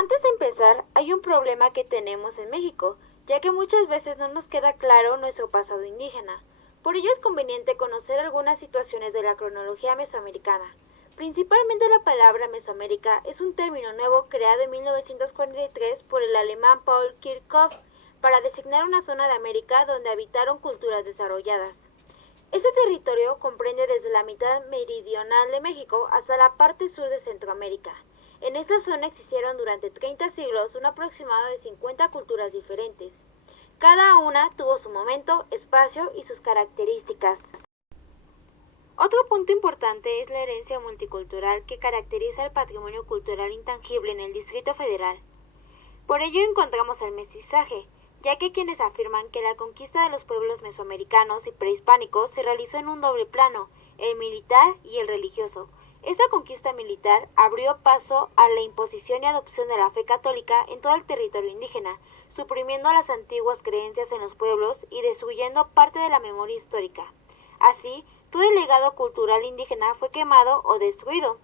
Antes de empezar, hay un problema que tenemos en México, ya que muchas veces no nos queda claro nuestro pasado indígena. Por ello es conveniente conocer algunas situaciones de la cronología mesoamericana. Principalmente la palabra Mesoamérica es un término nuevo creado en 1943 por el alemán Paul Kirchhoff para designar una zona de América donde habitaron culturas desarrolladas. Este territorio comprende desde la mitad meridional de México hasta la parte sur de Centroamérica. En esta zona existieron durante 30 siglos un aproximado de 50 culturas diferentes. Cada una tuvo su momento, espacio y sus características. Otro punto importante es la herencia multicultural que caracteriza el patrimonio cultural intangible en el Distrito Federal. Por ello encontramos el mestizaje, ya que quienes afirman que la conquista de los pueblos mesoamericanos y prehispánicos se realizó en un doble plano, el militar y el religioso. Esta conquista militar abrió paso a la imposición y adopción de la fe católica en todo el territorio indígena, suprimiendo las antiguas creencias en los pueblos y destruyendo parte de la memoria histórica. Así, todo el legado cultural indígena fue quemado o destruido.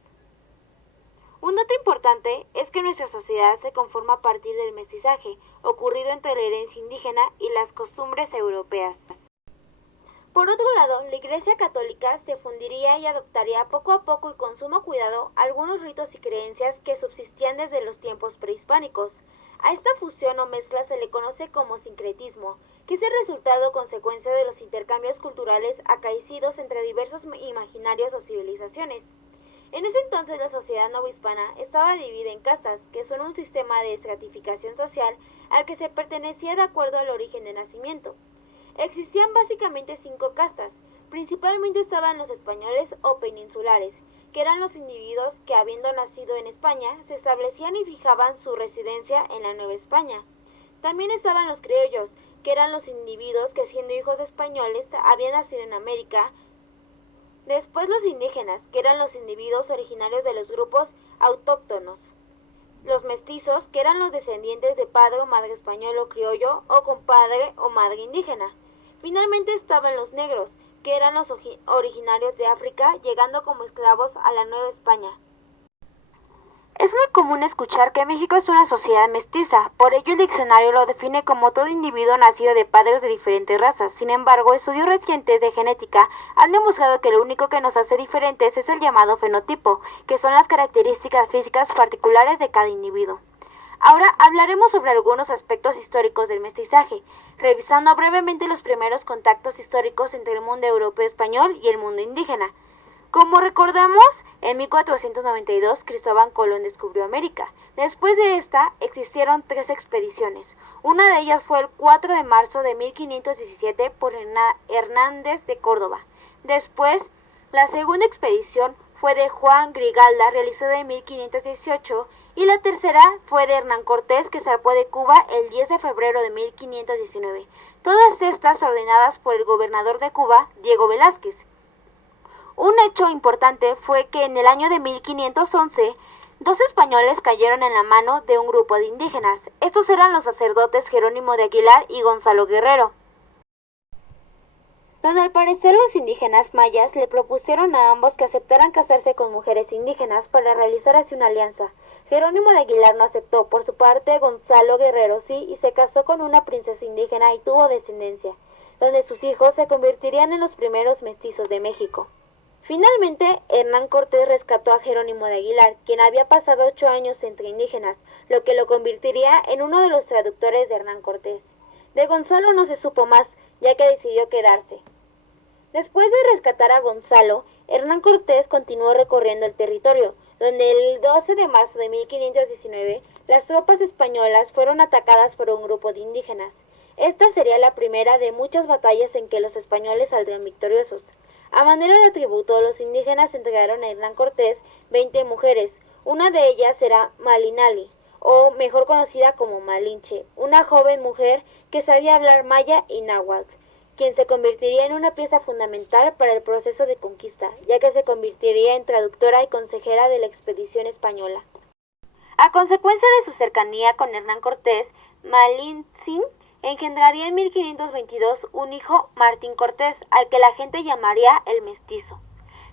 Un dato importante es que nuestra sociedad se conforma a partir del mestizaje, ocurrido entre la herencia indígena y las costumbres europeas. Por otro lado, la Iglesia Católica se fundiría y adoptaría poco a poco y con sumo cuidado algunos ritos y creencias que subsistían desde los tiempos prehispánicos. A esta fusión o mezcla se le conoce como sincretismo, que es el resultado o consecuencia de los intercambios culturales acaecidos entre diversos imaginarios o civilizaciones. En ese entonces la sociedad novohispana estaba dividida en castas, que son un sistema de estratificación social al que se pertenecía de acuerdo al origen de nacimiento. Existían básicamente 5 castas. Principalmente estaban los españoles o peninsulares, que eran los individuos que, habiendo nacido en España, se establecían y fijaban su residencia en la Nueva España. También estaban los criollos, que eran los individuos que, siendo hijos de españoles, habían nacido en América. Después los indígenas, que eran los individuos originarios de los grupos autóctonos. Los mestizos, que eran los descendientes de padre o madre español o criollo o compadre o madre indígena. Finalmente estaban los negros, que eran los originarios de África, llegando como esclavos a la Nueva España. Es muy común escuchar que México es una sociedad mestiza, por ello el diccionario lo define como todo individuo nacido de padres de diferentes razas. Sin embargo, estudios recientes de genética han demostrado que lo único que nos hace diferentes es el llamado fenotipo, que son las características físicas particulares de cada individuo. Ahora hablaremos sobre algunos aspectos históricos del mestizaje, revisando brevemente los primeros contactos históricos entre el mundo europeo español y el mundo indígena. Como recordamos, en 1492 Cristóbal Colón descubrió América. Después de esta existieron 3 expediciones. Una de ellas fue el 4 de marzo de 1517 por Hernández de Córdoba. Después, la segunda expedición fue de Juan Grigalda, realizada en 1518, y la tercera fue de Hernán Cortés, que zarpó de Cuba el 10 de febrero de 1519. Todas estas ordenadas por el gobernador de Cuba, Diego Velázquez. Un hecho importante fue que en el año de 1511, 2 españoles cayeron en la mano de un grupo de indígenas. Estos eran los sacerdotes Jerónimo de Aguilar y Gonzalo Guerrero, donde al parecer los indígenas mayas le propusieron a ambos que aceptaran casarse con mujeres indígenas para realizar así una alianza. Jerónimo de Aguilar no aceptó, por su parte Gonzalo Guerrero sí, y se casó con una princesa indígena y tuvo descendencia, donde sus hijos se convertirían en los primeros mestizos de México. Finalmente, Hernán Cortés rescató a Jerónimo de Aguilar, quien había pasado 8 años entre indígenas, lo que lo convertiría en uno de los traductores de Hernán Cortés. De Gonzalo no se supo más, ya que decidió quedarse. Después de rescatar a Gonzalo, Hernán Cortés continuó recorriendo el territorio, donde el 12 de marzo de 1519 las tropas españolas fueron atacadas por un grupo de indígenas. Esta sería la primera de muchas batallas en que los españoles saldrían victoriosos. A manera de tributo, los indígenas entregaron a Hernán Cortés 20 mujeres. Una de ellas era Malinali, o mejor conocida como Malinche, una joven mujer que sabía hablar maya y náhuatl, quien se convertiría en una pieza fundamental para el proceso de conquista, ya que se convertiría en traductora y consejera de la expedición española. A consecuencia de su cercanía con Hernán Cortés, Malintzin engendraría en 1522 un hijo, Martín Cortés, al que la gente llamaría el mestizo.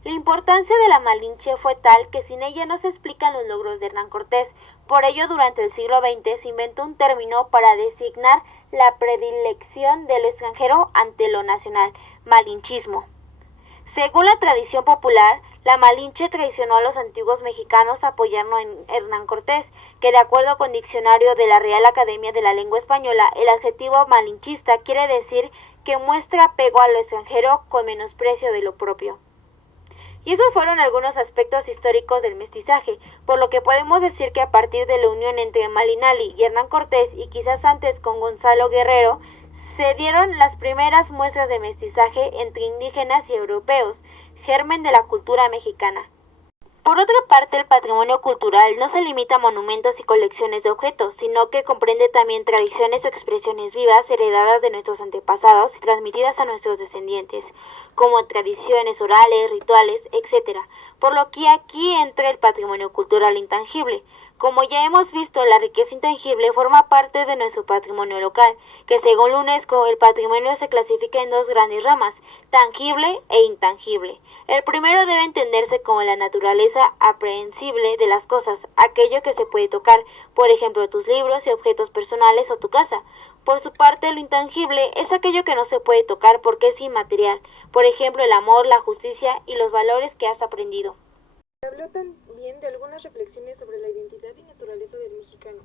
La importancia de la Malinche fue tal que sin ella no se explican los logros de Hernán Cortés. Por ello, durante el siglo XX se inventó un término para designar la predilección de lo extranjero ante lo nacional: malinchismo. Según la tradición popular, la Malinche traicionó a los antiguos mexicanos apoyando a Hernán Cortés, que de acuerdo con diccionario de la Real Academia de la Lengua Española, el adjetivo malinchista quiere decir que muestra apego a lo extranjero con menosprecio de lo propio. Y esos fueron algunos aspectos históricos del mestizaje, por lo que podemos decir que a partir de la unión entre Malinali y Hernán Cortés, y quizás antes con Gonzalo Guerrero, se dieron las primeras muestras de mestizaje entre indígenas y europeos, germen de la cultura mexicana. Por otra parte, el patrimonio cultural no se limita a monumentos y colecciones de objetos, sino que comprende también tradiciones o expresiones vivas heredadas de nuestros antepasados y transmitidas a nuestros descendientes, como tradiciones orales, rituales, etc. Por lo que aquí entra el patrimonio cultural intangible. Como ya hemos visto, la riqueza intangible forma parte de nuestro patrimonio local, que según la UNESCO, el patrimonio se clasifica en dos grandes ramas: tangible e intangible. El primero debe entenderse como la naturaleza aprehensible de las cosas, aquello que se puede tocar, por ejemplo, tus libros y objetos personales o tu casa. Por su parte, lo intangible es aquello que no se puede tocar porque es inmaterial, por ejemplo, el amor, la justicia y los valores que has aprendido. Habló también de algunas reflexiones sobre la identidad y naturaleza del mexicano.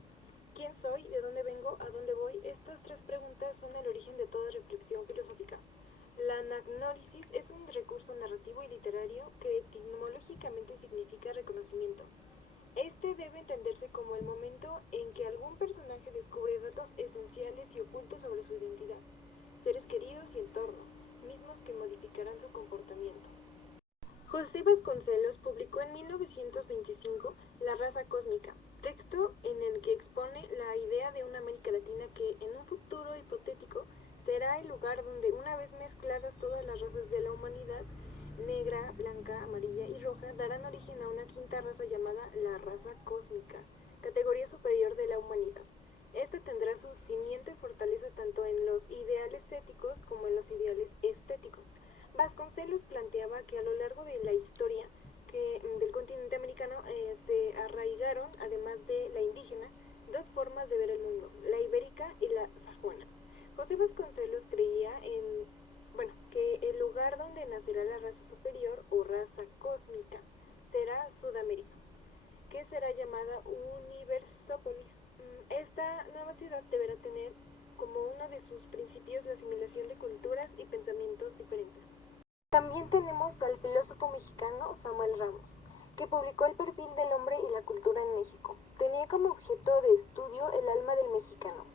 ¿Quién soy? ¿De dónde vengo? ¿A dónde voy? Estas tres preguntas son el origen de toda reflexión filosófica. La anagnórisis es un recurso narrativo y literario que etimológicamente significa reconocimiento. Este debe entenderse como el momento en que algún personaje descubre datos esenciales y ocultos sobre su identidad, seres queridos y entorno, mismos que modificarán su comportamiento. José Vasconcelos publicó en 1925 La raza cósmica, texto en el que expone la idea de una América Latina que, en un futuro hipotético, será el lugar donde, una vez mezcladas todas las razas de la humanidad, negra, blanca, amarilla y roja, darán origen a una quinta raza llamada la raza cósmica, categoría superior de la humanidad. Esta tendrá su cimiento y fortaleza tanto en los ideales éticos como en los ideales estéticos. Vasconcelos planteaba que a lo largo de la historia del continente americano se arraigaron, además de la indígena, dos formas de ver el mundo: la ibérica y la sajona. José Vasconcelos creía que el lugar donde nacerá la raza superior o raza cósmica será Sudamérica, que será llamada Universópolis. Esta nueva ciudad deberá tener como uno de sus principios la asimilación de culturas y pensamientos diferentes. También tenemos al filósofo mexicano Samuel Ramos, que publicó El perfil del hombre y la cultura en México. Tenía como objeto de estudio el alma del mexicano.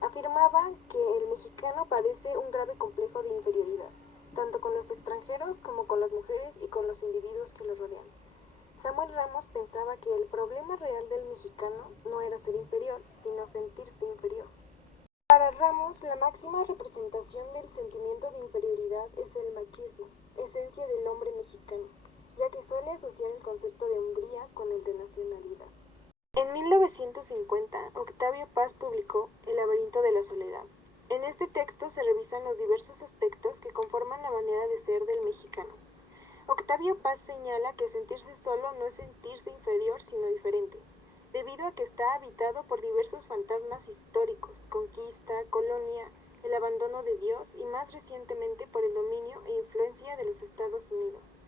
Afirmaba que el mexicano padece un grave complejo de inferioridad, tanto con los extranjeros como con las mujeres y con los individuos que lo rodean. Samuel Ramos pensaba que el problema real del mexicano no era ser inferior, sino sentirse inferior. Para Ramos, la máxima representación del sentimiento de inferioridad es el machismo, esencia del hombre mexicano, ya que suele asociar el concepto de hombría con el de nacionalidad. En 1950, Octavio Paz publicó El laberinto de la soledad. En este texto se revisan los diversos aspectos que conforman la manera de ser del mexicano. Octavio Paz señala que sentirse solo no es sentirse inferior, sino diferente, debido a que está habitado por diversos fantasmas históricos: conquista, colonia, el abandono de Dios y más recientemente por el dominio e influencia de los Estados Unidos.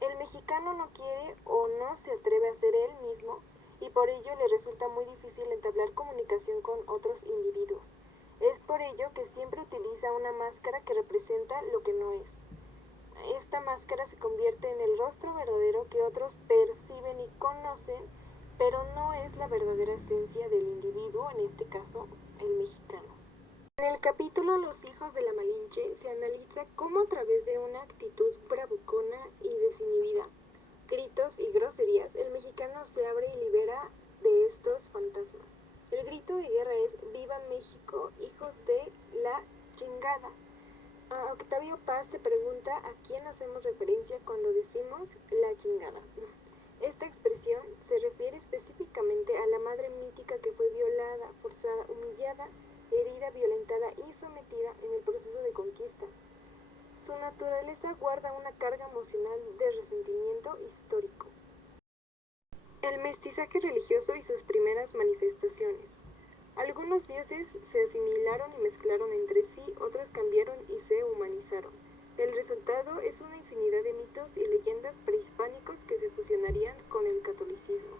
El mexicano no quiere o no se atreve a ser él mismo y por ello le resulta muy difícil entablar comunicación con otros individuos. Es por ello que siempre utiliza una máscara que representa lo que no es. Esta máscara se convierte en el rostro verdadero que otros perciben y conocen, pero no es la verdadera esencia del individuo, en este caso, el mexicano. En el capítulo Los hijos de la Malinche se analiza cómo a través de una actitud bravucona y desinhibida, gritos y groserías, el mexicano se abre y libera de estos fantasmas. El grito de guerra es «¡Viva México, hijos de la chingada!». A Octavio Paz se pregunta a quién hacemos referencia cuando decimos «la chingada». Esta expresión se refiere específicamente a la madre mítica que fue violada, forzada, humillada, herida, violentada y sometida en el proceso de conquista. su naturaleza guarda una carga emocional de resentimiento histórico. El mestizaje religioso y sus primeras manifestaciones. Algunos dioses se asimilaron y mezclaron entre sí, otros cambiaron y se humanizaron. El resultado es una infinidad de mitos y leyendas prehispánicos que se fusionarían con el catolicismo.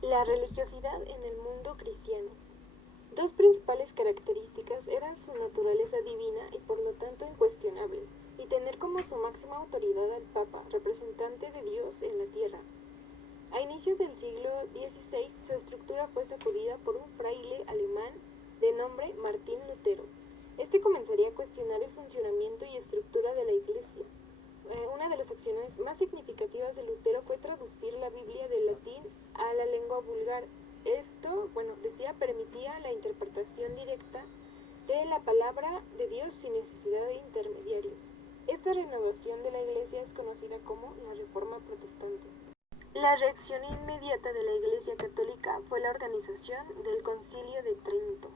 La religiosidad en el mundo cristiano. Dos principales características eran su naturaleza divina y por lo tanto incuestionable, y tener como su máxima autoridad al Papa, representante de Dios en la tierra. A inicios del siglo XVI, su estructura fue sacudida por un fraile alemán de nombre Martín Lutero. Este comenzaría a cuestionar el funcionamiento y estructura de la Iglesia. Una de las acciones más significativas de Lutero fue traducir la Biblia del latín a la lengua vulgar. Esto, permitía la interpretación directa de la palabra de Dios sin necesidad de intermediarios. Esta renovación de la Iglesia es conocida como la Reforma Protestante. La reacción inmediata de la Iglesia Católica fue la organización del Concilio de Trento.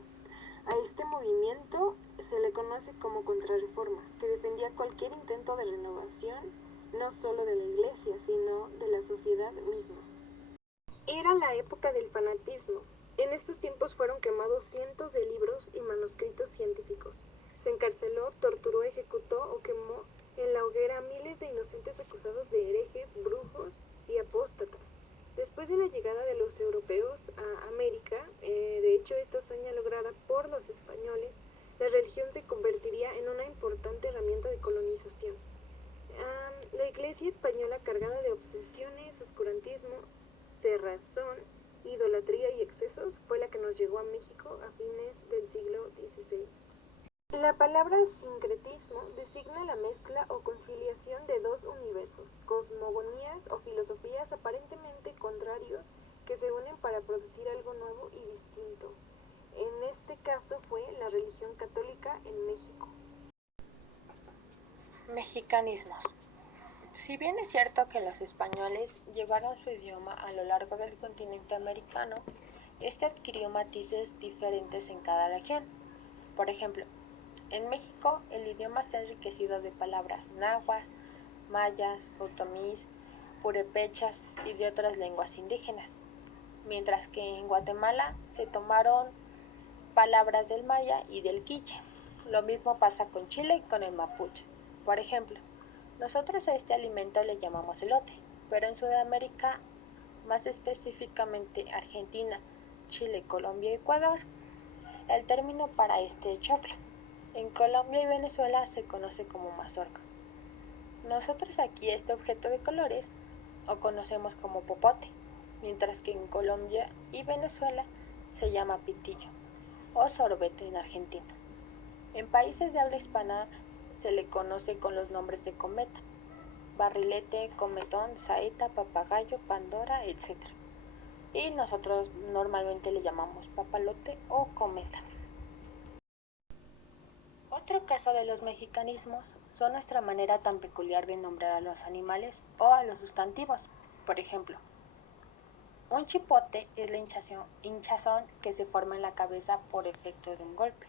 A este movimiento se le conoce como Contrarreforma, que defendía cualquier intento de renovación, no solo de la Iglesia, sino de la sociedad misma. Era la época del fanatismo. En estos tiempos fueron quemados cientos de libros y manuscritos científicos. Se encarceló, torturó, ejecutó o quemó en la hoguera a miles de inocentes acusados de herejes, brujos y apóstatas. Después de la llegada de los europeos a América, de hecho esta hazaña lograda por los españoles, la religión se convertiría en una importante herramienta de colonización. La Iglesia española, cargada de obsesiones, oscurantismo, cerrazón, idolatría y excesos, fue la que nos llegó a México a fines del siglo XVI. La palabra sincretismo designa la mezcla o conciliación de dos universos, cosmogonías o filosofías aparentemente contrarios que se unen para producir algo nuevo y distinto. En este caso fue la religión católica en México. Mexicanismos. Si bien es cierto que los españoles llevaron su idioma a lo largo del continente americano, este adquirió matices diferentes en cada región. Por ejemplo, en México el idioma está enriquecido de palabras náhuatl, mayas, otomís, purépechas y de otras lenguas indígenas, mientras que en Guatemala se tomaron palabras del maya y del quiche. Lo mismo pasa con Chile y con el mapuche. Por ejemplo, nosotros a este alimento le llamamos elote, pero en Sudamérica, más específicamente Argentina, Chile, Colombia y Ecuador, el término para este es choclo. En Colombia y Venezuela se conoce como mazorca. Nosotros aquí este objeto de colores lo conocemos como popote, mientras que en Colombia y Venezuela se llama pitillo o sorbete en Argentina. En países de habla hispana se le conoce con los nombres de cometa, barrilete, cometón, saeta, papagayo, pandora, etc. Y nosotros normalmente le llamamos papalote o cometa. Otro caso de los mexicanismos son nuestra manera tan peculiar de nombrar a los animales o a los sustantivos. Por ejemplo, un chipote es la hinchazón que se forma en la cabeza por efecto de un golpe.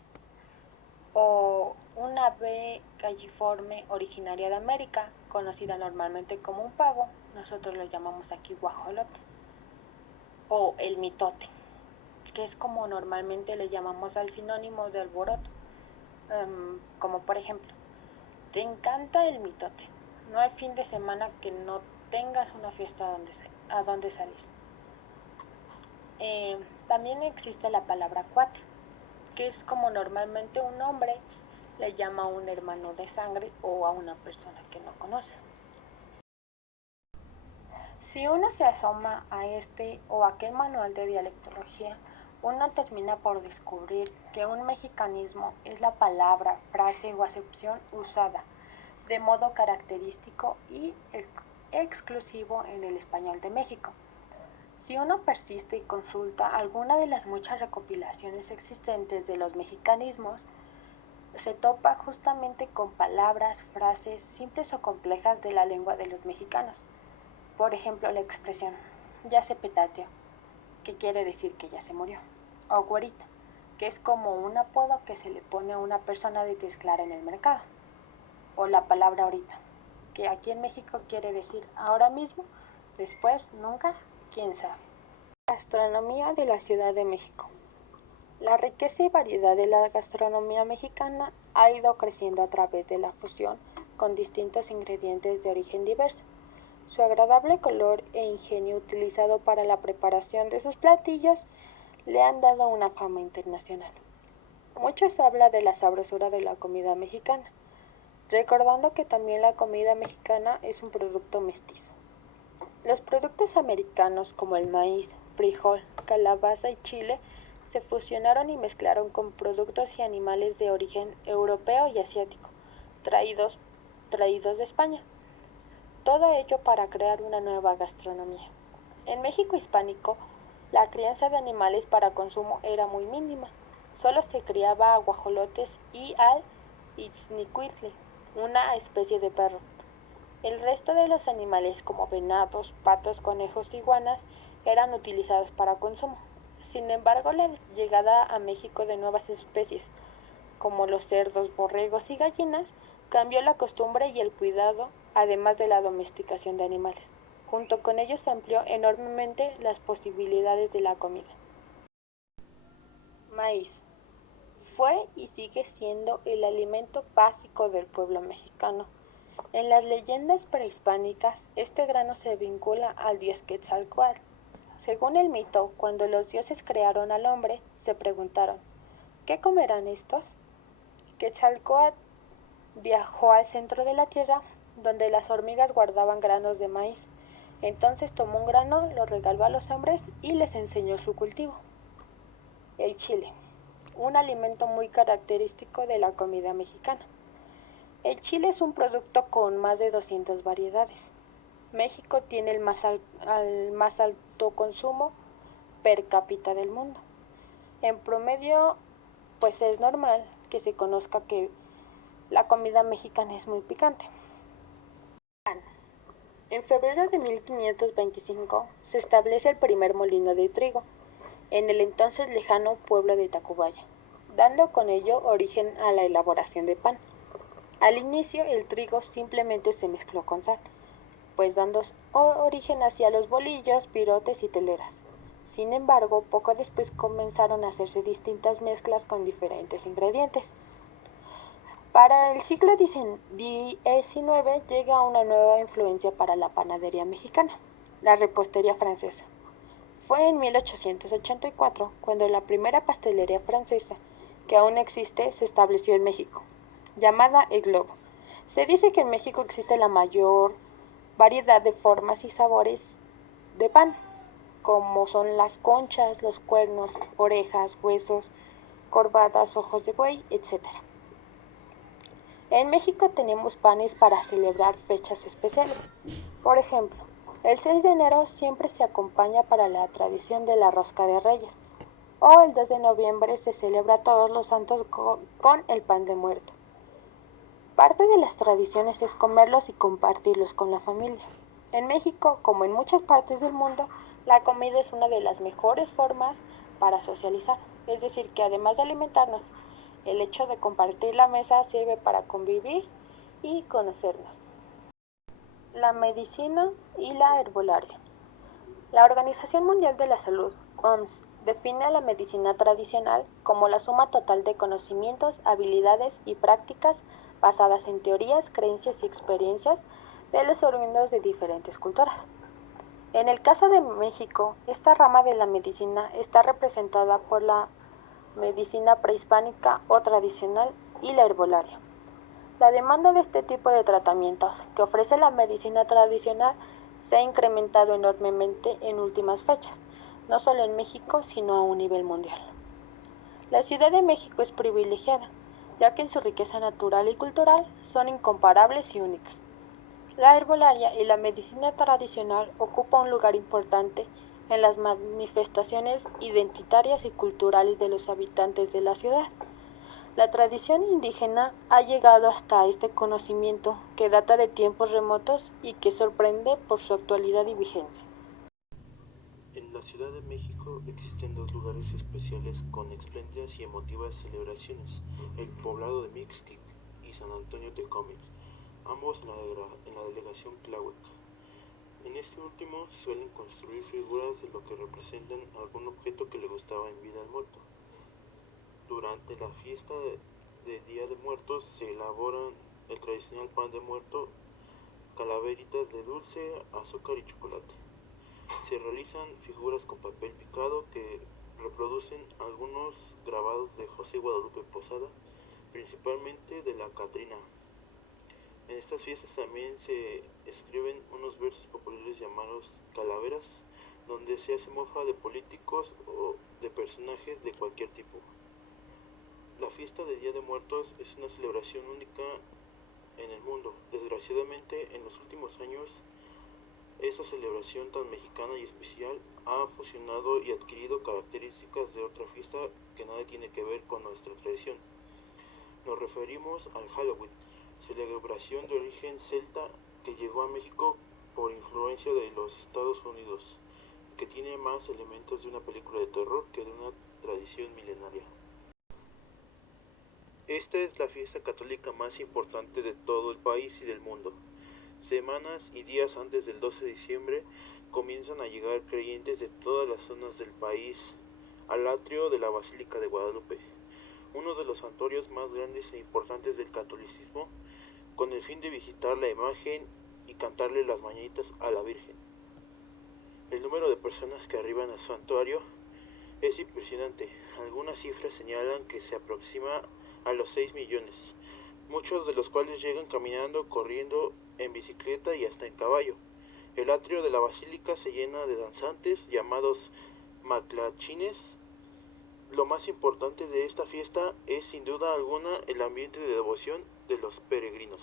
O un ave galliforme originaria de América, conocida normalmente como un pavo, nosotros lo llamamos aquí guajolote. O el mitote, que es como normalmente le llamamos al sinónimo de alboroto. Como por ejemplo, te encanta el mitote, no hay fin de semana que no tengas una fiesta a donde salir. También existe la palabra cuate, que es como normalmente un hombre le llama a un hermano de sangre o a una persona que no conoce. Si uno se asoma a este o aquel manual de dialectología, uno termina por descubrir que un mexicanismo es la palabra, frase o acepción usada de modo característico y exclusivo en el español de México. Si uno persiste y consulta alguna de las muchas recopilaciones existentes de los mexicanismos, se topa justamente con palabras, frases simples o complejas de la lengua de los mexicanos. Por ejemplo, la expresión ya se petateó, que quiere decir que ya se murió, o güerita, que es como un apodo que se le pone a una persona de tez clara en el mercado. o la palabra ahorita, que aquí en México quiere decir ahora mismo, después, nunca, quién sabe. Gastronomía de la Ciudad de México. La riqueza y variedad de la gastronomía mexicana ha ido creciendo a través de la fusión con distintos ingredientes de origen diverso. Su agradable color e ingenio utilizado para la preparación de sus platillos le han dado una fama internacional. Mucho se habla de la sabrosura de la comida mexicana, recordando que también la comida mexicana es un producto mestizo. Los productos americanos como el maíz, frijol, calabaza y chile se fusionaron y mezclaron con productos y animales de origen europeo y asiático, traídos de España. Todo ello para crear una nueva gastronomía. En México hispánico, la crianza de animales para consumo era muy mínima. Solo se criaba a guajolotes y al itznicuitle, una especie de perro. El resto de los animales como venados, patos, conejos y iguanas eran utilizados para consumo. Sin embargo, la llegada a México de nuevas especies, como los cerdos, borregos y gallinas, cambió la costumbre y el cuidado, además de la domesticación de animales. Junto con ello se amplió enormemente las posibilidades de la comida. Maíz. Fue y sigue siendo el alimento básico del pueblo mexicano. En las leyendas prehispánicas, este grano se vincula al dios Quetzalcóatl. Según el mito, cuando los dioses crearon al hombre, se preguntaron, ¿qué comerán estos? Quetzalcóatl viajó al centro de la tierra, donde las hormigas guardaban granos de maíz. Entonces tomó un grano, lo regaló a los hombres y les enseñó su cultivo. El chile, un alimento muy característico de la comida mexicana. El chile es un producto con más de 200 variedades. México tiene el más alto consumo per cápita del mundo. En promedio, pues es normal que se conozca que la comida mexicana es muy picante. En febrero de 1525 se establece el primer molino de trigo en el entonces lejano pueblo de Tacubaya, dando con ello origen a la elaboración de pan. Al inicio el trigo simplemente se mezcló con sal, pues dando origen hacia los bolillos, virotes y teleras. Sin embargo, poco después comenzaron a hacerse distintas mezclas con diferentes ingredientes. Para el siglo XIX llega una nueva influencia para la panadería mexicana, la repostería francesa. Fue en 1884 cuando la primera pastelería francesa, que aún existe, se estableció en México, llamada El Globo. Se dice que en México existe la mayor variedad de formas y sabores de pan, como son las conchas, los cuernos, orejas, huesos, corbatas, ojos de buey, etc. En México tenemos panes para celebrar fechas especiales. Por ejemplo, el 6 de enero siempre se acompaña para la tradición de la rosca de Reyes, o el 2 de noviembre se celebra todos los santos con el pan de muerto. Parte de las tradiciones es comerlos y compartirlos con la familia. En México, como en muchas partes del mundo, la comida es una de las mejores formas para socializar, es decir, que además de alimentarnos, el hecho de compartir la mesa sirve para convivir y conocernos. La medicina y la herbolaria. La Organización Mundial de la Salud, OMS, define a la medicina tradicional como la suma total de conocimientos, habilidades y prácticas basadas en teorías, creencias y experiencias de los oriundos de diferentes culturas. En el caso de México, esta rama de la medicina está representada por la medicina prehispánica o tradicional y la herbolaria. La demanda de este tipo de tratamientos que ofrece la medicina tradicional se ha incrementado enormemente en últimas fechas, no solo en México, sino a un nivel mundial. La Ciudad de México es privilegiada, ya que en su riqueza natural y cultural son incomparables y únicas. La herbolaria y la medicina tradicional ocupan un lugar importante en las manifestaciones identitarias y culturales de los habitantes de la ciudad. La tradición indígena ha llegado hasta este conocimiento que data de tiempos remotos y que sorprende por su actualidad y vigencia. En la Ciudad de México existen dos lugares especiales con espléndidas y emotivas celebraciones, el poblado de Mixquic y San Antonio Tecomex. ambos en la delegación Tláhuac. En este último se suelen construir figuras de lo que representan algún objeto que le gustaba en vida al muerto. Durante la fiesta de Día de Muertos se elaboran el tradicional pan de muerto, calaveritas de dulce, azúcar y chocolate. Se realizan figuras con papel picado que reproducen algunos grabados de José Guadalupe Posada, principalmente de la Catrina. En estas fiestas también se escriben unos versos populares llamados calaveras, donde se hace mofa de políticos o de personajes de cualquier tipo. La fiesta de Día de Muertos es una celebración única en el mundo. Desgraciadamente, en los últimos años, esta celebración tan mexicana y especial ha fusionado y adquirido características de otra fiesta que nada tiene que ver con nuestra tradición. Nos referimos al Halloween, celebración de origen celta que llegó a México por influencia de los Estados Unidos, que tiene más elementos de una película de terror que de una tradición milenaria. Esta es la fiesta católica más importante de todo el país y del mundo. Semanas y días antes del 12 de diciembre comienzan a llegar creyentes de todas las zonas del país al atrio de la Basílica de Guadalupe, uno de los santuarios más grandes e importantes del catolicismo, con el fin de visitar la imagen y cantarle las mañanitas a la Virgen. El número de personas que arriban al santuario es impresionante. Algunas cifras señalan que se aproxima a los 6 millones, muchos de los cuales llegan caminando, corriendo, en bicicleta y hasta en caballo. El atrio de la basílica se llena de danzantes llamados maclachines. Lo más importante de esta fiesta es sin duda alguna el ambiente de devoción de los peregrinos.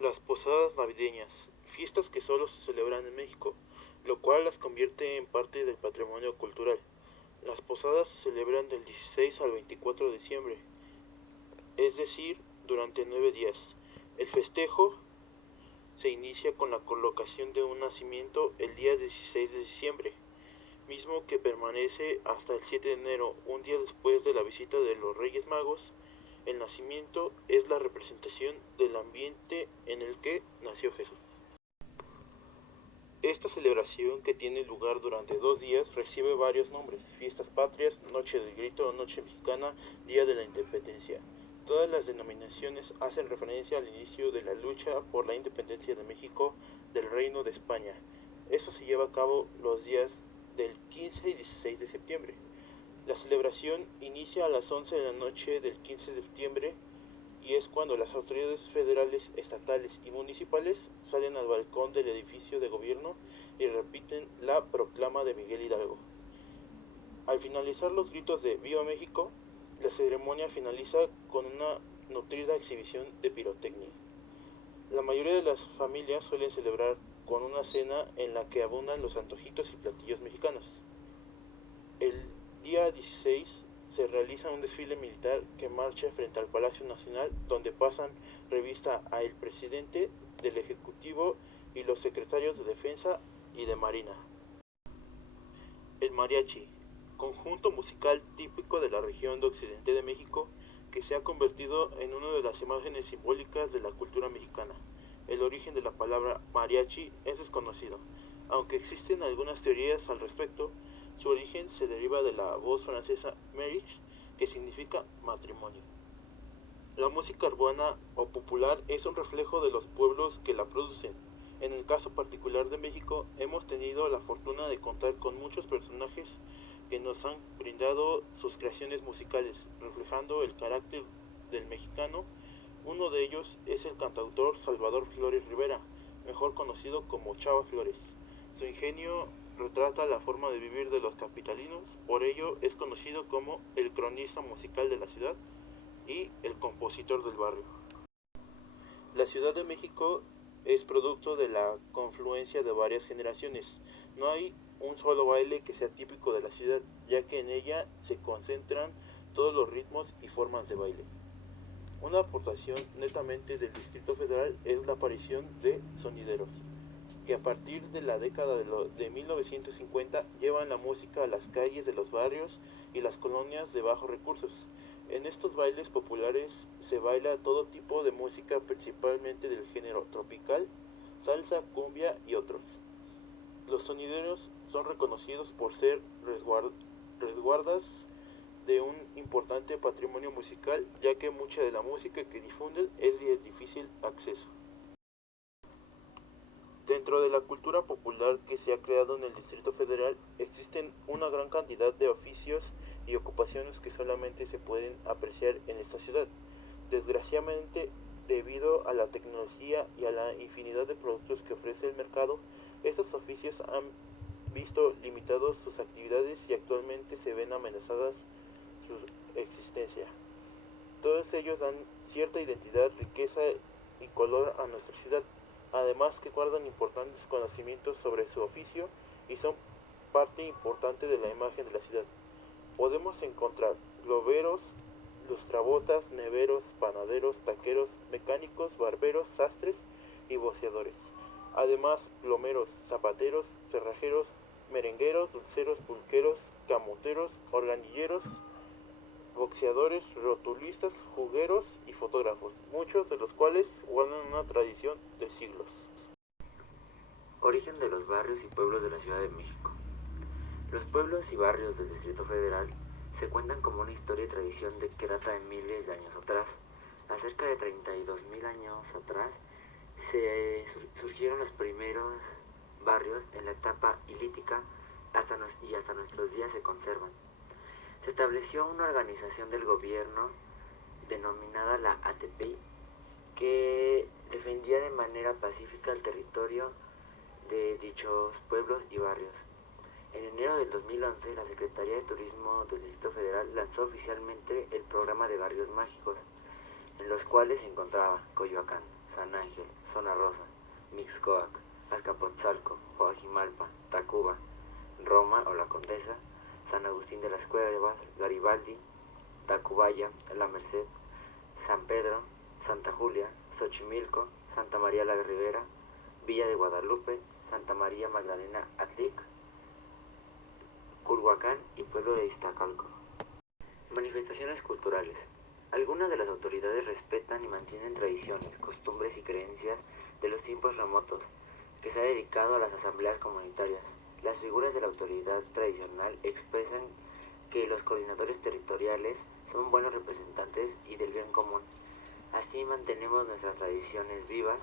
Las posadas navideñas, fiestas que solo se celebran en México, lo cual las convierte en parte del patrimonio cultural. Las posadas se celebran del 16 al 24 de diciembre, es decir, durante 9 días. El festejo se inicia con la colocación de un nacimiento el día 16 de diciembre, mismo que permanece hasta el 7 de enero, un día después de la visita de los Reyes Magos. El nacimiento es la representación del ambiente en el que nació Jesús. Esta celebración, que tiene lugar durante 2 días, recibe varios nombres: fiestas patrias, noche del grito, noche mexicana, día de la independencia. Todas las denominaciones hacen referencia al inicio de la lucha por la independencia de México del Reino de España. Esto se lleva a cabo los días del 15 y 16 de septiembre. La celebración inicia a las 11 de la noche del 15 de septiembre y es cuando las autoridades federales, estatales y municipales salen al balcón del edificio de gobierno y repiten la proclama de Miguel Hidalgo. Al finalizar los gritos de ¡Viva México!, la ceremonia finaliza con una nutrida exhibición de pirotecnia. La mayoría de las familias suelen celebrar con una cena en la que abundan los antojitos y platillos mexicanos. El día 16 se realiza un desfile militar que marcha frente al Palacio Nacional, donde pasan revista a el presidente del Ejecutivo y los secretarios de Defensa y de Marina. El mariachi, conjunto musical típico de la región de Occidente de México, que se ha convertido en una de las imágenes simbólicas de la cultura mexicana. El origen de la palabra mariachi es desconocido, aunque existen algunas teorías al respecto. Su origen se deriva de la voz francesa mariage, que significa matrimonio. La música urbana o popular es un reflejo de los pueblos que la producen. En el caso particular de México, hemos tenido la fortuna de contar con muchos personajes que nos han brindado sus creaciones musicales, reflejando el carácter del mexicano. Uno de ellos es el cantautor Salvador Flores Rivera, mejor conocido como Chava Flores. Su ingenio retrata la forma de vivir de los capitalinos, por ello es conocido como el cronista musical de la ciudad y el compositor del barrio. La Ciudad de México es producto de la confluencia de varias generaciones. No hay un solo baile que sea típico de la ciudad, ya que en ella se concentran todos los ritmos y formas de baile. Una aportación netamente del Distrito Federal es la aparición de sonideros, que a partir de la década de 1950 llevan la música a las calles de los barrios y las colonias de bajos recursos. En estos bailes populares se baila todo tipo de música, principalmente del género tropical, salsa, cumbia y otros. Los sonideros son reconocidos por ser resguardas de un importante patrimonio musical, ya que mucha de la música que difunden es de difícil acceso. Dentro de la cultura popular que se ha creado en el Distrito Federal existen una gran cantidad de oficios y ocupaciones que solamente se pueden apreciar en esta ciudad. Desgraciadamente, debido a la tecnología y a la infinidad de productos que ofrece el mercado, estos oficios han visto limitados sus actividades y actualmente se ven amenazadas su existencia. Todos ellos dan cierta identidad, riqueza y color a nuestra ciudad, además que guardan importantes conocimientos sobre su oficio y son parte importante de la imagen de la ciudad. Podemos encontrar globeros, lustrabotas, neveros, panaderos, taqueros, mecánicos, barberos, sastres y boceadores. Además, plomeros, zapateros, cerrajeros, merengueros, dulceros, pulqueros, camoteros, organilleros, boxeadores, rotulistas, jugueros y fotógrafos, muchos de los cuales guardan una tradición de siglos. Origen de los barrios y pueblos de la Ciudad de México. Los pueblos y barrios del Distrito Federal se cuentan como una historia y tradición que data de miles de años atrás. A cerca de 32.000 años atrás surgieron los primeros barrios en la etapa ilítica y hasta nuestros días se conservan. Se estableció una organización del gobierno denominada la ATPI que defendía de manera pacífica el territorio de dichos pueblos y barrios. En enero del 2011, la Secretaría de Turismo del Distrito Federal lanzó oficialmente el programa de barrios mágicos, en los cuales se encontraba Coyoacán, San Ángel, Zona Rosa, Mixcoac, Azcapotzalco, Coajimalpa, Tacuba, Roma o La Condesa, San Agustín de las Cuevas, Garibaldi, Tacubaya, La Merced, San Pedro, Santa Julia, Xochimilco, Santa María la Ribera, Villa de Guadalupe, Santa María Magdalena Atlic, Culhuacán y pueblo de Iztacalco. Manifestaciones culturales. Algunas de las autoridades respetan y mantienen tradiciones, costumbres y creencias de los tiempos remotos, que se ha dedicado a las asambleas comunitarias. Las figuras de la autoridad tradicional expresan que los coordinadores territoriales son buenos representantes y del bien común. Así mantenemos nuestras tradiciones vivas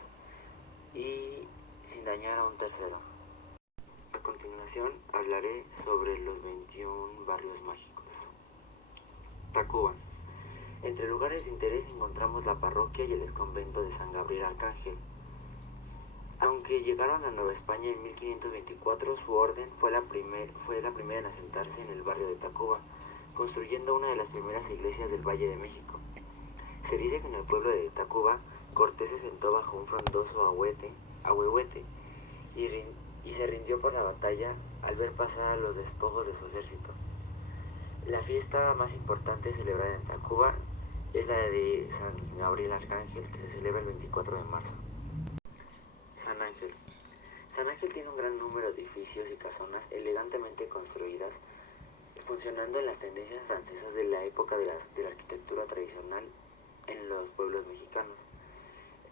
y sin dañar a un tercero. A continuación hablaré sobre los 21 barrios mágicos. Tacuba. Entre lugares de interés encontramos la parroquia y el exconvento de San Gabriel Arcángel. Aunque llegaron a Nueva España en 1524, su orden fue la primera en asentarse en el barrio de Tacuba, construyendo una de las primeras iglesias del Valle de México. Se dice que en el pueblo de Tacuba, Cortés se sentó bajo un frondoso ahuehuete y se rindió por la batalla al ver pasar los despojos de su ejército. La fiesta más importante celebrada en Tacuba es la de San Gabriel Arcángel, que se celebra el 24 de marzo. San Ángel. San Ángel tiene un gran número de edificios y casonas elegantemente construidas, funcionando en las tendencias francesas de la época de la arquitectura tradicional en los pueblos mexicanos.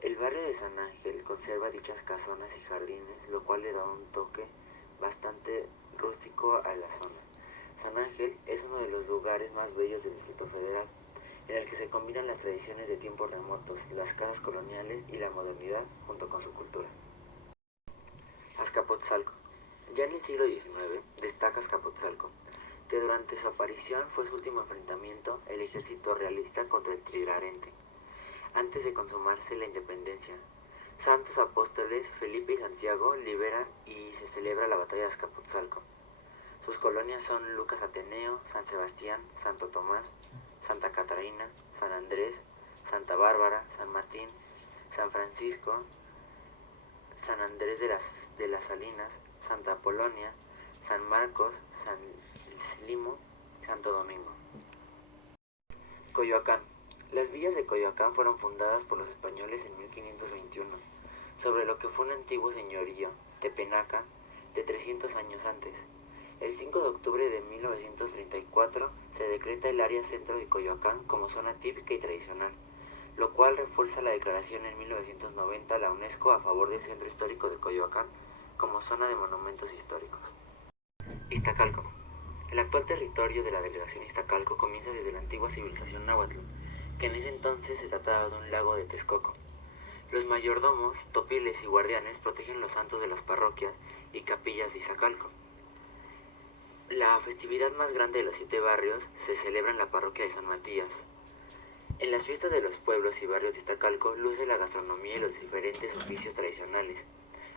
El barrio de San Ángel conserva dichas casonas y jardines, lo cual le da un toque bastante rústico a la zona. San Ángel es uno de los lugares más bellos del Distrito Federal, en el que se combinan las tradiciones de tiempos remotos, las casas coloniales y la modernidad junto con su cultura. Azcapotzalco. Ya en el siglo XIX destaca Azcapotzalco, que durante su aparición fue su último enfrentamiento el ejército realista contra el trigarante, antes de consumarse la independencia. Santos apóstoles Felipe y Santiago liberan y se celebra la batalla de Azcapotzalco. Sus colonias son Lucas Ateneo, San Sebastián, Santo Tomás, Santa Catarina, San Andrés, Santa Bárbara, San Martín, San Francisco, San Andrés de las Salinas, Santa Apolonia, San Marcos, San Limo, Santo Domingo. Coyoacán. Las villas de Coyoacán fueron fundadas por los españoles en 1521, sobre lo que fue un antiguo señorío, Tepenaca, de 300 años antes. El 5 de octubre de 1934 se decreta el área centro de Coyoacán como zona típica y tradicional, lo cual refuerza la declaración en 1990 la UNESCO a favor del centro histórico de Coyoacán como zona de monumentos históricos. Iztacalco. El actual territorio de la delegación Iztacalco comienza desde la antigua civilización náhuatl, que en ese entonces se trataba de un lago de Texcoco. Los mayordomos, topiles y guardianes protegen los santos de las parroquias y capillas de Iztacalco. La festividad más grande de los 7 barrios se celebra en la parroquia de San Matías. En las fiestas de los pueblos y barrios de Iztacalco luce la gastronomía y los diferentes oficios tradicionales.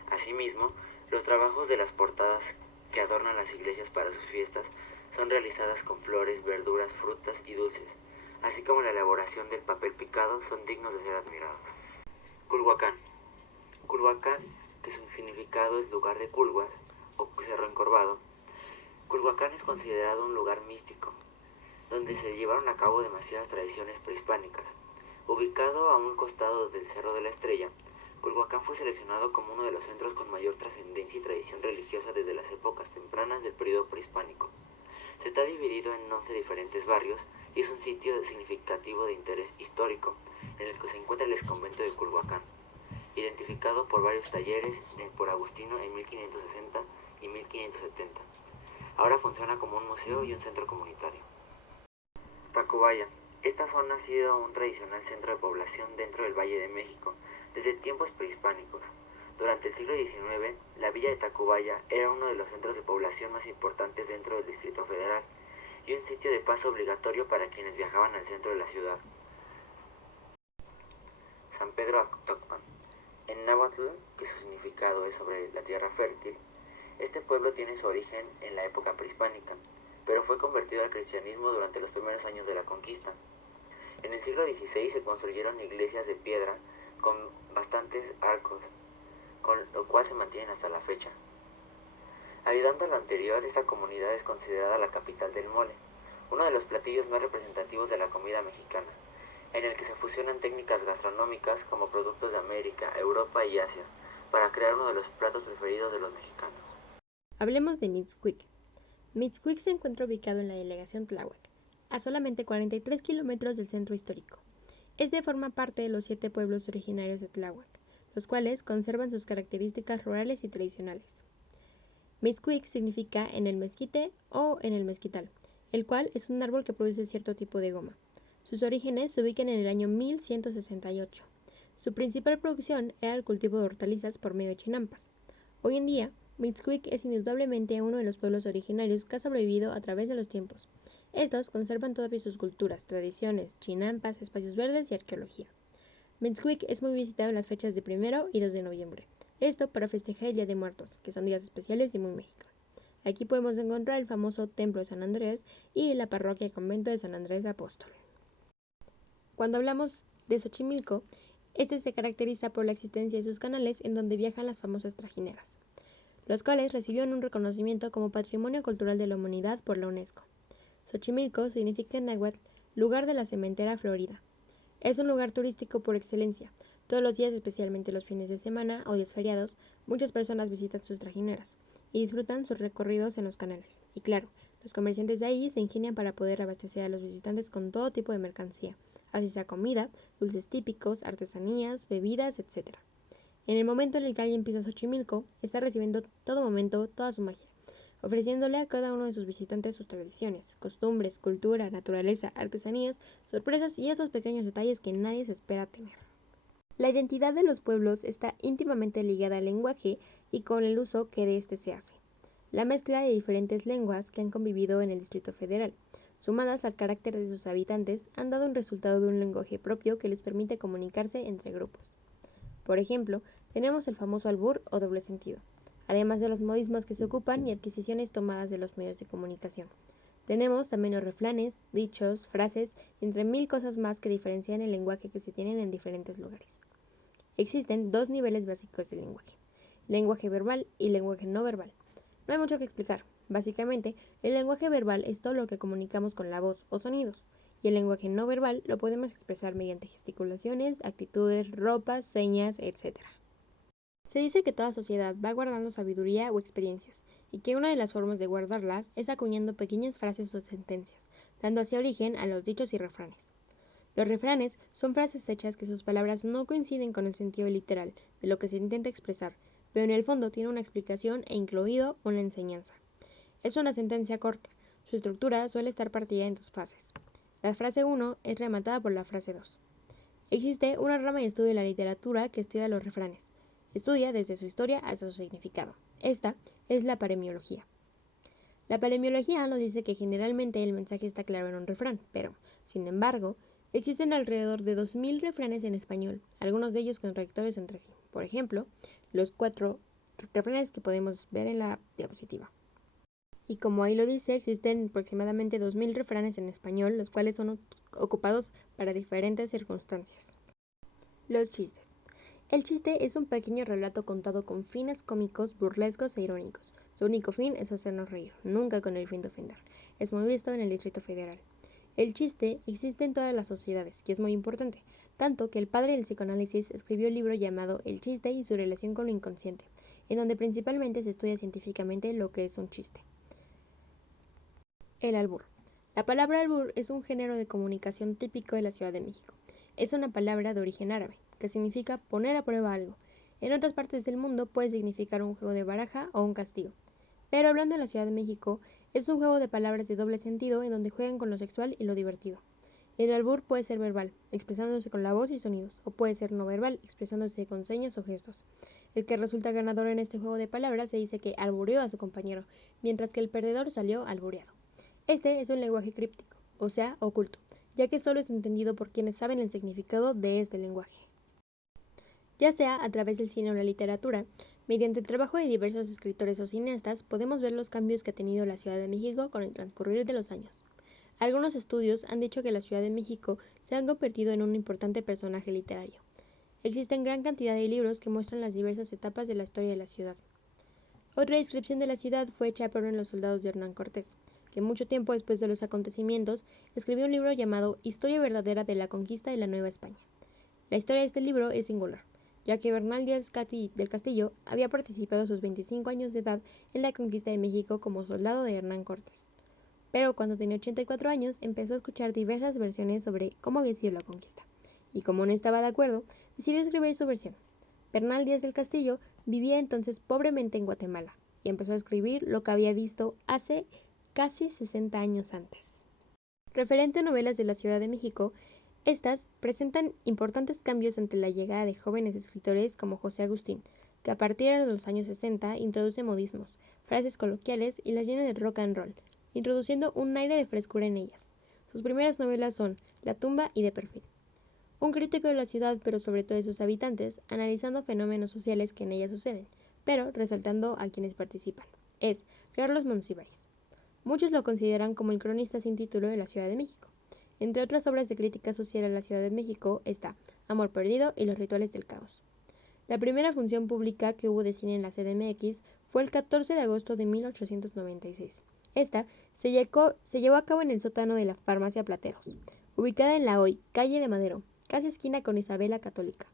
Asimismo, los trabajos de las portadas que adornan las iglesias para sus fiestas son realizadas con flores, verduras, frutas y dulces, así como la elaboración del papel picado son dignos de ser admirados. Culhuacán. Culhuacán, que su significado es lugar de culhuas o cerro encorvado. Culhuacán es considerado un lugar místico, donde se llevaron a cabo demasiadas tradiciones prehispánicas. Ubicado a un costado del Cerro de la Estrella, Culhuacán fue seleccionado como uno de los centros con mayor trascendencia y tradición religiosa desde las épocas tempranas del periodo prehispánico. Se está dividido en 11 diferentes barrios y es un sitio significativo de interés histórico, en el que se encuentra el exconvento de Culhuacán, identificado por varios talleres por Agustino en 1560 y 1570. Ahora funciona como un museo y un centro comunitario. Tacubaya. Esta zona ha sido un tradicional centro de población dentro del Valle de México desde tiempos prehispánicos. Durante el siglo XIX, la villa de Tacubaya era uno de los centros de población más importantes dentro del Distrito Federal y un sitio de paso obligatorio para quienes viajaban al centro de la ciudad. San Pedro Actopan. En náhuatl, que su significado es sobre la tierra fértil, este pueblo tiene su origen en la época prehispánica, pero fue convertido al cristianismo durante los primeros años de la conquista. En el siglo XVI se construyeron iglesias de piedra con bastantes arcos, con lo cual se mantienen hasta la fecha. Ayudando a lo anterior, esta comunidad es considerada la capital del mole, uno de los platillos más representativos de la comida mexicana, en el que se fusionan técnicas gastronómicas como productos de América, Europa y Asia, para crear uno de los platos preferidos de los mexicanos. Hablemos de Mixquic. Mixquic se encuentra ubicado en la delegación Tláhuac, a solamente 43 kilómetros del centro histórico. Este forma parte de los 7 pueblos originarios de Tláhuac, los cuales conservan sus características rurales y tradicionales. Mixquic significa en el mezquite o en el mezquital, el cual es un árbol que produce cierto tipo de goma. Sus orígenes se ubican en el año 1168. Su principal producción era el cultivo de hortalizas por medio de chinampas. Hoy en día, Mixquic es indudablemente uno de los pueblos originarios que ha sobrevivido a través de los tiempos. Estos conservan todavía sus culturas, tradiciones, chinampas, espacios verdes y arqueología. Mixquic es muy visitado en las fechas de 1 y 2 de noviembre. Esto para festejar el Día de Muertos, que son días especiales y muy México. Aquí podemos encontrar el famoso Templo de San Andrés y la parroquia y convento de San Andrés Apóstol. Cuando hablamos de Xochimilco, este se caracteriza por la existencia de sus canales en donde viajan las famosas trajineras, los cuales recibieron un reconocimiento como Patrimonio Cultural de la Humanidad por la UNESCO. Xochimilco significa en náhuatl lugar de la cementera florida. Es un lugar turístico por excelencia. Todos los días, especialmente los fines de semana o días feriados, muchas personas visitan sus trajineras y disfrutan sus recorridos en los canales. Y claro, los comerciantes de ahí se ingenian para poder abastecer a los visitantes con todo tipo de mercancía, así sea comida, dulces típicos, artesanías, bebidas, etc. En el momento en el que alguien pisa Xochimilco, está recibiendo todo momento toda su magia, ofreciéndole a cada uno de sus visitantes sus tradiciones, costumbres, cultura, naturaleza, artesanías, sorpresas y esos pequeños detalles que nadie se espera tener. La identidad de los pueblos está íntimamente ligada al lenguaje y con el uso que de éste se hace. La mezcla de diferentes lenguas que han convivido en el Distrito Federal, sumadas al carácter de sus habitantes, han dado un resultado de un lenguaje propio que les permite comunicarse entre grupos. Por ejemplo, tenemos el famoso albur o doble sentido, además de los modismos que se ocupan y adquisiciones tomadas de los medios de comunicación. Tenemos también los refranes, dichos, frases, entre mil cosas más que diferencian el lenguaje que se tienen en diferentes lugares. Existen 2 niveles básicos del lenguaje verbal y lenguaje no verbal. No hay mucho que explicar. Básicamente, el lenguaje verbal es todo lo que comunicamos con la voz o sonidos, y el lenguaje no verbal lo podemos expresar mediante gesticulaciones, actitudes, ropas, señas, etc. Se dice que toda sociedad va guardando sabiduría o experiencias, y que una de las formas de guardarlas es acuñando pequeñas frases o sentencias, dando así origen a los dichos y refranes. Los refranes son frases hechas que sus palabras no coinciden con el sentido literal de lo que se intenta expresar, pero en el fondo tiene una explicación e incluido una enseñanza. Es una sentencia corta. Su estructura suele estar partida en dos fases. La frase 1 es rematada por la frase 2. Existe una rama de estudio de la literatura que estudia los refranes. Estudia desde su historia hasta su significado. Esta es la paremiología. La paremiología nos dice que generalmente el mensaje está claro en un refrán, pero, sin embargo, existen alrededor de 2000 refranes en español, algunos de ellos contradictorios entre sí. Por ejemplo, los 4 refranes que podemos ver en la diapositiva. Y como ahí lo dice, existen aproximadamente 2000 refranes en español, los cuales son ocupados para diferentes circunstancias. Los chistes. El chiste es un pequeño relato contado con fines cómicos, burlescos e irónicos. Su único fin es hacernos reír, nunca con el fin de ofender. Es muy visto en el Distrito Federal. El chiste existe en todas las sociedades, y es muy importante, tanto que el padre del psicoanálisis escribió un libro llamado El chiste y su relación con lo inconsciente, en donde principalmente se estudia científicamente lo que es un chiste. El albur. La palabra albur es un género de comunicación típico de la Ciudad de México. Es una palabra de origen árabe, que significa poner a prueba algo. En otras partes del mundo puede significar un juego de baraja o un castigo. Pero hablando de la Ciudad de México, es un juego de palabras de doble sentido en donde juegan con lo sexual y lo divertido. El albur puede ser verbal, expresándose con la voz y sonidos, o puede ser no verbal, expresándose con señas o gestos. El que resulta ganador en este juego de palabras se dice que albureó a su compañero, mientras que el perdedor salió albureado. Este es un lenguaje críptico, o sea, oculto, ya que solo es entendido por quienes saben el significado de este lenguaje. Ya sea a través del cine o la literatura, mediante el trabajo de diversos escritores o cineastas, podemos ver los cambios que ha tenido la Ciudad de México con el transcurrir de los años. Algunos estudios han dicho que la Ciudad de México se ha convertido en un importante personaje literario. Existen gran cantidad de libros que muestran las diversas etapas de la historia de la ciudad. Otra descripción de la ciudad fue hecha por uno de los soldados de Hernán Cortés, que mucho tiempo después de los acontecimientos escribió un libro llamado Historia verdadera de la conquista de la Nueva España. La historia de este libro es singular, ya que Bernal Díaz del Castillo había participado a sus 25 años de edad en la conquista de México como soldado de Hernán Cortés. Pero cuando tenía 84 años empezó a escuchar diversas versiones sobre cómo había sido la conquista, y como no estaba de acuerdo, decidió escribir su versión. Bernal Díaz del Castillo vivía entonces pobremente en Guatemala, y empezó a escribir lo que había visto hace casi 60 años antes. Referente a novelas de la Ciudad de México, estas presentan importantes cambios ante la llegada de jóvenes escritores como José Agustín, que a partir de los años 60 introduce modismos, frases coloquiales y las llena de rock and roll, introduciendo un aire de frescura en ellas. Sus primeras novelas son La tumba y De perfil. Un crítico de la ciudad, pero sobre todo de sus habitantes, analizando fenómenos sociales que en ella suceden, pero resaltando a quienes participan. Es Carlos Monsiváis. Muchos lo consideran como el cronista sin título de la Ciudad de México. Entre otras obras de crítica social a la Ciudad de México está Amor perdido y Los rituales del caos. La primera función pública que hubo de cine en la CDMX fue el 14 de agosto de 1896. Esta se llevó a cabo en el sótano de la Farmacia Plateros, ubicada en la hoy calle de Madero, casi esquina con Isabela Católica.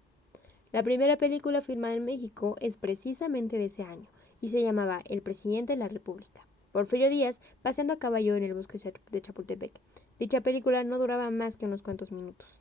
La primera película filmada en México es precisamente de ese año y se llamaba El presidente de la República. Porfirio Díaz paseando a caballo en el bosque de Chapultepec. Dicha película no duraba más que unos cuantos minutos.